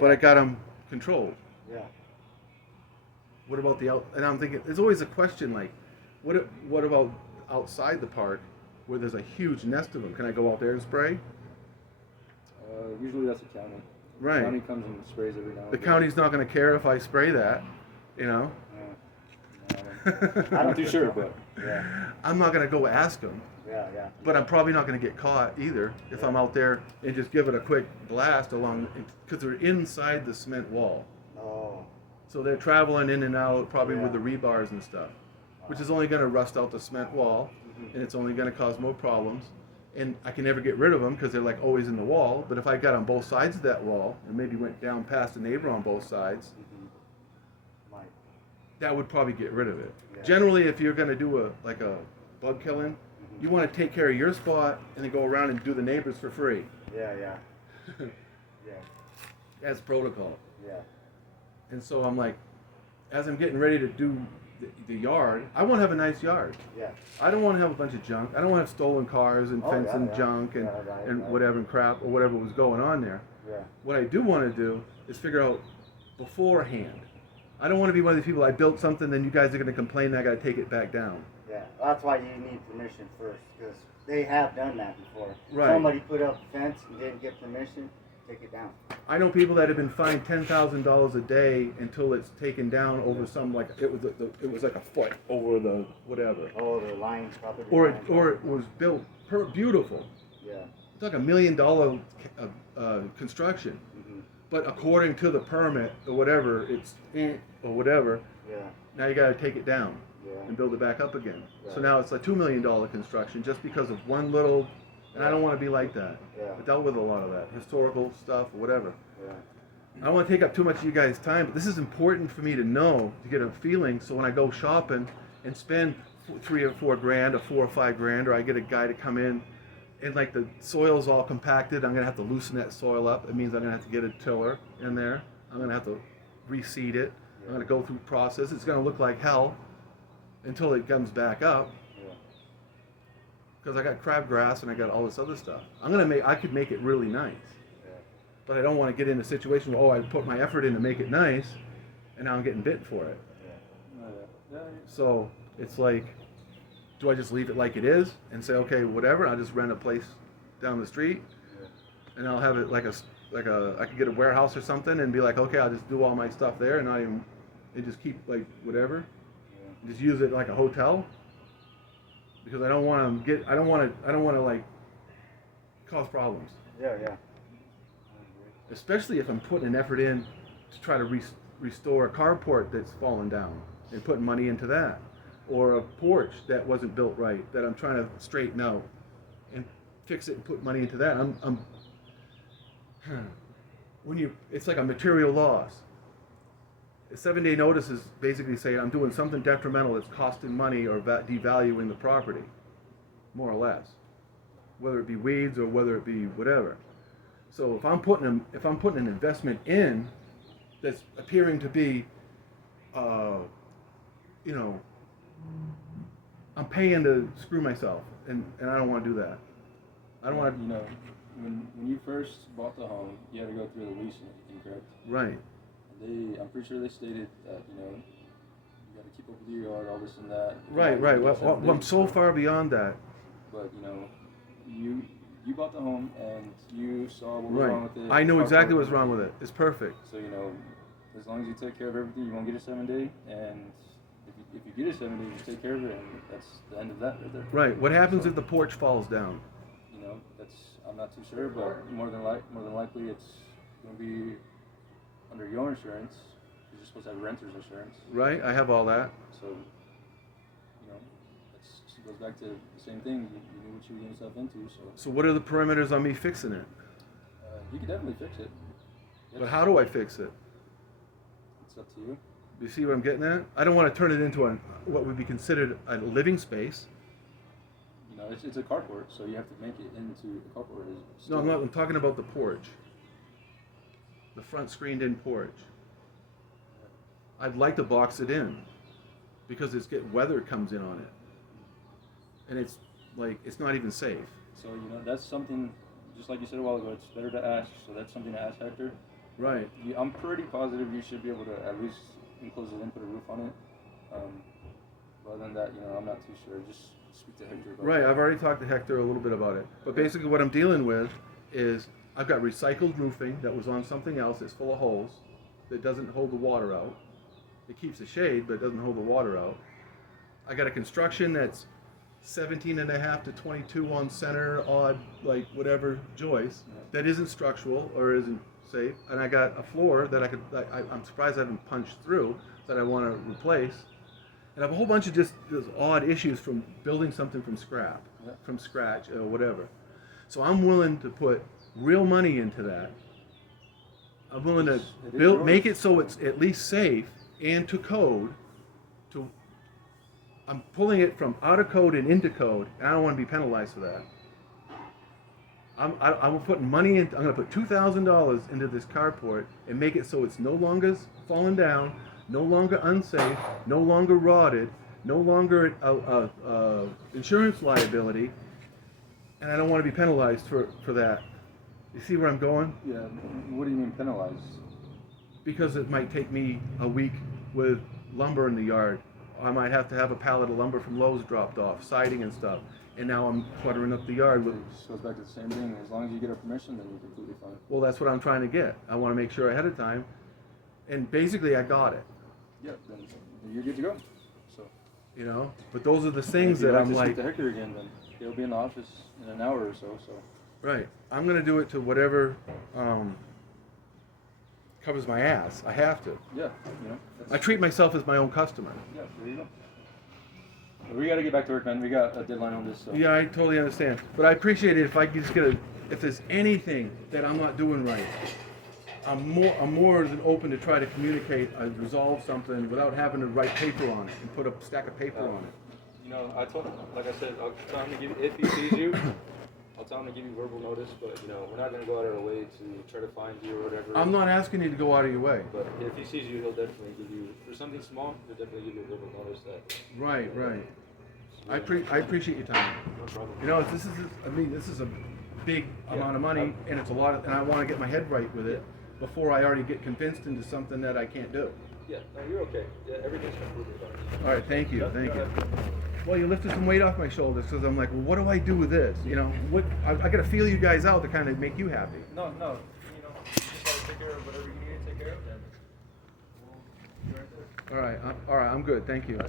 but I got them controlled. Yeah. What about the out? And I'm thinking, there's always a question like, what about outside the park where there's a huge nest of them? Can I go out there and spray? Usually that's the county. Right. The county comes and sprays every now and The then. county's not going to care if I spray that, you know. I'm not too sure, but yeah. I'm not going to go ask them. Yeah, yeah. But I'm probably not going to get caught either if I'm out there and just give it a quick blast along, because they're inside the cement wall. Oh. So they're traveling in and out probably with the rebars and stuff, which is only going to rust out the cement wall, and it's only going to cause more problems. And I can never get rid of them because they're like always in the wall. But if I got on both sides of that wall and maybe went down past the neighbor on both sides, that would probably get rid of it. Yeah. Generally, if you're going to do a bug killing, you want to take care of your spot and then go around and do the neighbors for free. Yeah, yeah. Yeah. That's protocol. Yeah. And so I'm like, as I'm getting ready to do the yard, I want to have a nice yard. Yeah. I don't want to have a bunch of junk. I don't want to have stolen cars and fence and junk and, whatever and crap or whatever was going on there. Yeah. What I do want to do is figure out beforehand. I don't want to be one of these people, I built something, then you guys are going to complain and I got to take it back down. Yeah, that's why you need permission first, because they have done that before. Right. Somebody put up a fence and didn't get permission, take it down. I know people that have been fined $10,000 a day until it's taken down over some, like it was like a foot over the whatever. Oh, the lines probably. Or it was built beautiful. Yeah. It's like $1 million construction, but according to the permit or whatever, it's or whatever. Yeah. Now you got to take it down Yeah. and build it back up again. Right. So now it's a $2 million construction just because of one little. And I don't want to be like that. Yeah. I dealt with a lot of that historical stuff or whatever. Yeah. I don't want to take up too much of you guys' time, but this is important for me to know, to get a feeling, so when I go shopping and spend $3 or $4 grand or $4 or $5 grand, or I get a guy to come in and like the soil's all compacted, I'm gonna have to loosen that soil up. It means I'm gonna have to get a tiller in there. I'm gonna have to reseed it. I'm gonna go through process. It's gonna look like hell until it comes back up. Because I got crabgrass and I got all this other stuff. I could make it really nice. But I don't want to get in a situation where, I put my effort in to make it nice, and now I'm getting bit for it. So it's like, do I just leave it like it is and say, okay, whatever, I'll just rent a place down the street, and I'll have it like I could get a warehouse or something and be like, okay, I'll just do all my stuff there and just keep like whatever, just use it like a hotel. Because I don't want to like cause problems. Yeah, yeah. Especially if I'm putting an effort in to try to restore a carport that's fallen down and putting money into that, or a porch that wasn't built right that I'm trying to straighten out and fix it and put money into that. It's like a material loss. A 7-day notice is basically saying I'm doing something detrimental that's costing money or devaluing the property, more or less, whether it be weeds or whether it be whatever. So if I'm putting an investment in that's appearing to be, I'm paying to screw myself, and I don't want to do that. I don't want to. When you first bought the home, you had to go through the lease and everything, correct? Right. I'm pretty sure they stated that, you got to keep up with your yard, all this and that. Right. Well, I'm so far beyond that. But, you bought the home and you saw what was wrong with it. I know exactly what's wrong with it. It's perfect. So, as long as you take care of everything, you won't get a 7-day. And if you get a 7-day, you take care of it, and that's the end of that right there. Right. What happens if the porch falls down? I'm not too sure, but more than likely it's going to be under your insurance, because you're supposed to have renter's insurance. Right, I have all that. So, it goes back to the same thing. You knew what you were getting yourself into. So what are the perimeters on me fixing it? You can definitely fix it. Yes. But how do I fix it? It's up to you. You see what I'm getting at? I don't want to turn it into what would be considered a living space. It's a carport, so you have to make it into the carport. No, I'm talking about the porch. The front screened-in porch. I'd like to box it in because weather comes in on it, and it's not even safe. So that's something. Just like you said a while ago, it's better to ask. So that's something to ask Hector. Right. I'm pretty positive you should be able to at least enclose it and put a roof on it. But other than that, I'm not too sure. Just speak to Hector about Right, that. I've already talked to Hector a little bit about it. But basically what I'm dealing with is I've got recycled roofing that was on something else that's full of holes that doesn't hold the water out. It keeps the shade, but it doesn't hold the water out. I got a construction that's 17 and a half to 22 on center, odd, like whatever joist that isn't structural or isn't safe. And I got a floor that I'm surprised I haven't punched through that I want to replace. And I have a whole bunch of just those odd issues from building something from scratch, whatever. So I'm willing to put real money into that. I'm willing to make it so it's at least safe and to code. I'm pulling it from out of code and into code, and I don't want to be penalized for that. I'm putting money in. I'm going to put $2,000 into this carport and make it so it's no longer falling down, no longer unsafe, no longer rotted, no longer insurance liability, and I don't want to be penalized for that. You see where I'm going? Yeah. What do you mean penalized? Because it might take me a week with lumber in the yard. I might have to have a pallet of lumber from Lowe's dropped off, siding and stuff, and now I'm cluttering up the yard with. It just goes back to the same thing. As long as you get a permission, then you're completely fine. Well, that's what I'm trying to get. I want to make sure ahead of time, and basically I got it. Yeah, then you're good to go. So. But those are the things that I'm like. Speak to Hector again, then he'll be in the office in an hour or so. So. Right. I'm gonna do it to whatever covers my ass. I have to. Yeah. I treat myself as my own customer. Yeah. There you go. But we got to get back to work, man. We got a deadline on this. So. Yeah, I totally understand. But I appreciate it if I could just if there's anything that I'm not doing right, I'm more than open to try to communicate and resolve something without having to write paper on it and put a stack of paper on it. I told him, like I said, I'll tell him to give if he sees you, I'll tell him to give you verbal notice. But we're not going to go out of our way to try to find you or whatever. I'm not asking you to go out of your way. But if he sees you, he'll definitely give you for something small. He'll definitely give you a verbal notice that. Right. I appreciate your time. No problem. This is a big amount of money, and it's a lot, and I want to get my head right with it before I already get convinced into something that I can't do. Yeah, no, you're okay. Yeah, everything's completely fine. All right, thank you. Well, you lifted some weight off my shoulders because I'm like, well, what do I do with this? I got to feel you guys out to kind of make you happy. No, you just got to take care of whatever you need to take care of, then we'll be right there. All right, I'm good. Thank you.